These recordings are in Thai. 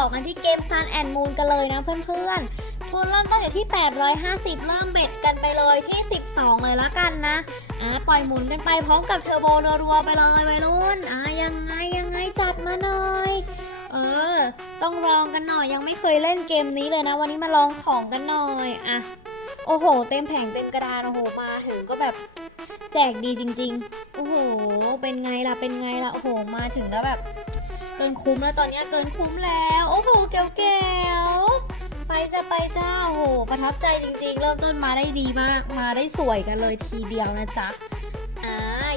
่อกันที่เกม Sun and Moon กันเลยนะเพื่อนๆ ทุนเริ่มต้นอยู่ที่ 850 เริ่มเบ็ดกันไปเลยที่ 12 เลยละกันนะ อ่า ปล่อยหมุนกันไปพร้อมกับเทอร์โบรัวๆไปเลยวัยรุ่น อ่า ยังไงยังไงจัดมาหน่อย เออ ต้องลองกันหน่อยยังไม่เคยเล่นเกมนี้เลยนะ วันนี้มาลองของกันหน่อย อะ โอ้โห เต็มแผงเต็มกระดานโอ้โห มาถึงก็แบบแจกดีจริงๆ โอ้โห เป็นไงล่ะ เป็นไงล่ะ โอ้โห มาถึงแล้วแบบ เกินคุ้มแล้วตอนนี้เกินคุ้มแล้ว โอ้โหแก้วแก้วไปจะไปจ้าโอ้โหประทับใจจริงๆ เริ่มต้นมาได้ดีมากมาได้สวยกันเลยทีเดียวนะจ๊ะอ่า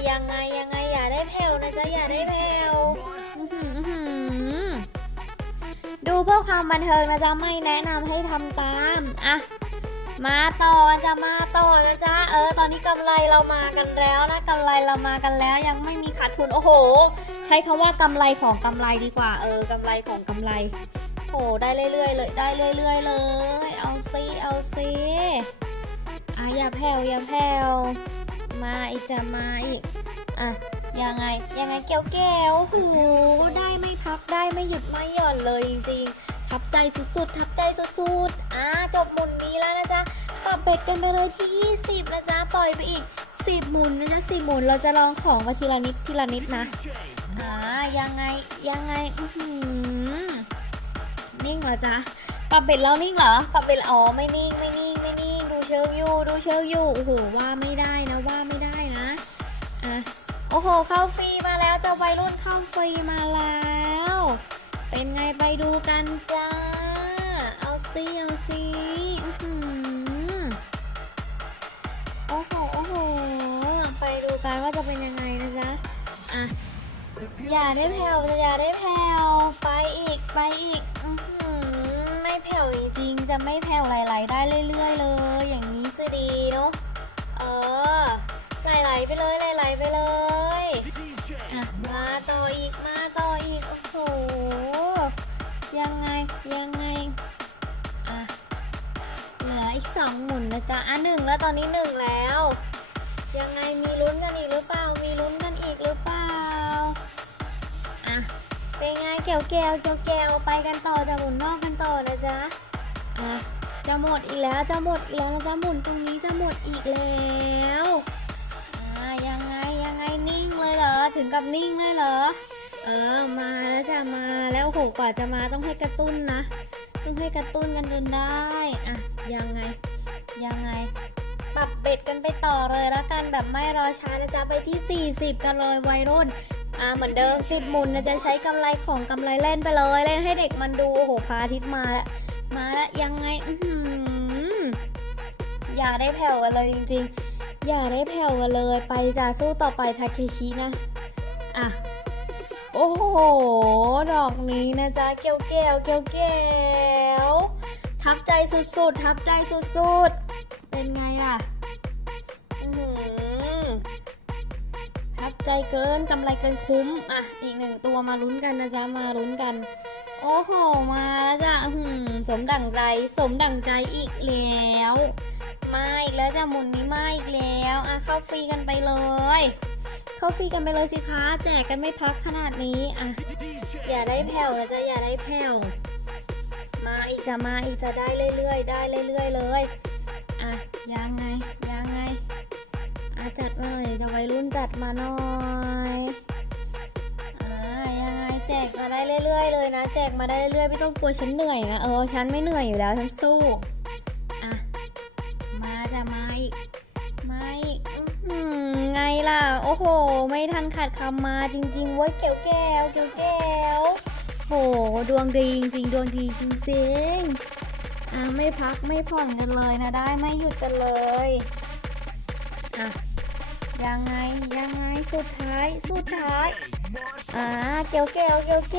ยังไงยังไงอย่าได้แผ่วนะจ๊ะอย่าได้แผ่วดูเพื่อความบันเทิงนะจ๊ะไม่แนะนำให้ทำตามอะมาต่อจะมาต่อนะจ๊ะเออ ตอนนี้กำไรเรามากันแล้วนะกำไรเรามากันแล้วยังไม่มีขาดทุนโอ้โห ใช้คำว่ากำไรของกำไรดีกว่า เออกำไรของกำไรโอ้ได้เรื่อยๆเลยได้เรื่อยๆเลย เอาซิเอาซิอะอย่าแผ่วอย่าแผ่วมาอีกจะมาอีกอะยังไงยังไงแก้วแก้วโหได้ไม่พักได้ไม่หยุดไม่หย่อนเลยจริงๆทับใจสุดๆทับใจสุดๆอะจบหมุนนี้แล้วนะจ๊ะปรับเบ็ดกันไปเลยที่ 20นะจ๊ะปล่อยไปอีก 10 หมุนนะจ๊ะ10หมุนเราจะลองของมาทีละนิดทีละนิดนะ อ่ายังไงยังไงอืนิ่งเหรอจ๊ะปรับเบ็ดแล้วนิ่งเหรอปรับเบ็ดอ๋อไม่นิ่งไม่นิ่งไม่นิ่งดูเชิงอยู่ดูเชิงอยู่โอ้โหว่าไม่ได้นะว่าไม่ได้นะอะโอ้โหเข้าฟรีมาแล้วเจ้าวัยรุ่นเข้าฟรีมาแล้ว เป็นไงไปดูกันจ้าเอาซิเอาซิโอ้โหโอ้โหไปดูกันว่าจะเป็นยังไงนะจ๊ะอะ อย่าได้แผ่วจะอย่าได้แผ่วไปอีกไปอีกออหือไม่แผ่วจริงๆจะไม่แผ่วไหลๆได้เรื่อย ๆ เลย อย่างนี้สิดีเนาะเออไหลๆไปเลยไหลๆไปเลยอะมาต่ออีกมาต่ออีกโอ้โหยังไงยังไงอะเหลืออีกสองหมุนนะจ๊ะอะหนึ่งแล้วตอนนี้หนึ่งแล้วยังไงมีลุ้นกันอีกหรือเปล่า มีลุ้นกันอีกหรือเปล่า เป็นไงแก้วแก้วแก้วแก้วไปกันต่อจะหมุนนอกกันต่อนะจ๊ะอะจะหมดอีกแล้วจะหมดอีกแล้วนะจ๊ะหมุนตรงนี้จะหมดอีกแล้วอ่ายังไงยังไงนิ่งเลยเหรอถึงกับนิ่งเลยเหรอเออมาแล้วจะมาแล้วโหกว่าจะมาต้องให้กระตุ้นนะ ต้องให้กระตุ้นกันจนได้อะยังไงยังไงปรับเบ็ดกันไปต่อเลยละกันแบบไม่รอช้านะจ๊ะไปที่ 40 กันเลยวัยรุ่น อ่าเหมือนเดิม10หมุนนะจะใช้กำไรของกำไรเล่นไปเลยเล่นให้เด็กมันดูโอ้โหพระอาทิตย์มาแล้วมาแล้วยังไงอือหืออย่าได้แผ่วกันเลยจริง ๆ อย่าได้แผ่วกันเลยไปจ้าสู้ต่อไปทาเคชินะอะโอ้โห ดอกนี้นะจ๊ะเกลียวเกลียวเกยวเกยวทับใจสุดๆ ทับใจสุดๆ เป็นไงล่ะ ใจเกินกำไรเกินคุ้ม อะ อีกหนึ่งตัวมาลุ้นกันนะจ๊ะ มาลุ้นกัน โอ้โห มาแล้วจ้ะหือสมดั่งใจ สมดั่งใจอีกแล้วมาอีกแล้วจ้ะหมุนนี้มาอีกแล้วอะเข้าฟรีกันไปเลย เข้าฟรีกันไปเลยสิคะแจกกันไม่พักขนาดนี้อะอย่าได้แผ่วนะจ๊ะอย่าได้แผ่วมาอีกจะมาอีกจะได้เรื่อยๆ ได้เรื่อยๆเลยอะยังไงยังไง อะจัดมาหน่อยจะวัยรุ่นจัดมาหน่อยอ่ายังไงแจกมาได้เรื่อย ๆ เลยนะ แจกมาได้เรื่อยๆไม่ต้องกลัวฉันเหนื่อยนะเออฉันไม่เหนื่อยอยู่แล้วฉันสู้อะมาจะมาอีกมาอีกอื้อหือไงล่ะ โอ้โห ไม่ทันขาดคำมาจริงๆเว้ยแก้วแก้วแก้วแก้วโหดวงดีจริงดวงดีจริงๆอะไม่พักไม่ผ่อนกันเลยนะได้ไม่หยุดกันเลยอะ ยังไงยังไงสุดท้ายสุดท้ายอ่าเกลเกลเกลเก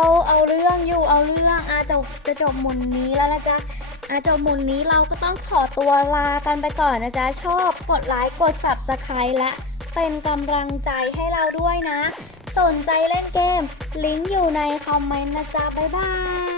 ลเอาเรื่องอยู่เอาเรื่องอะจบจะจบมุนนี้แล้วนะจ๊ะอะจบมุนนี้เราก็ต้องขอตัวลากันไปก่อนนะจ๊ะชอบกดไลค์กด subscribe และเป็นกำลังใจให้เราด้วยนะ สนใจเล่นเกม ลิงก์อยู่ในคอมเมนต์นะจ๊ะบ๊ายบาย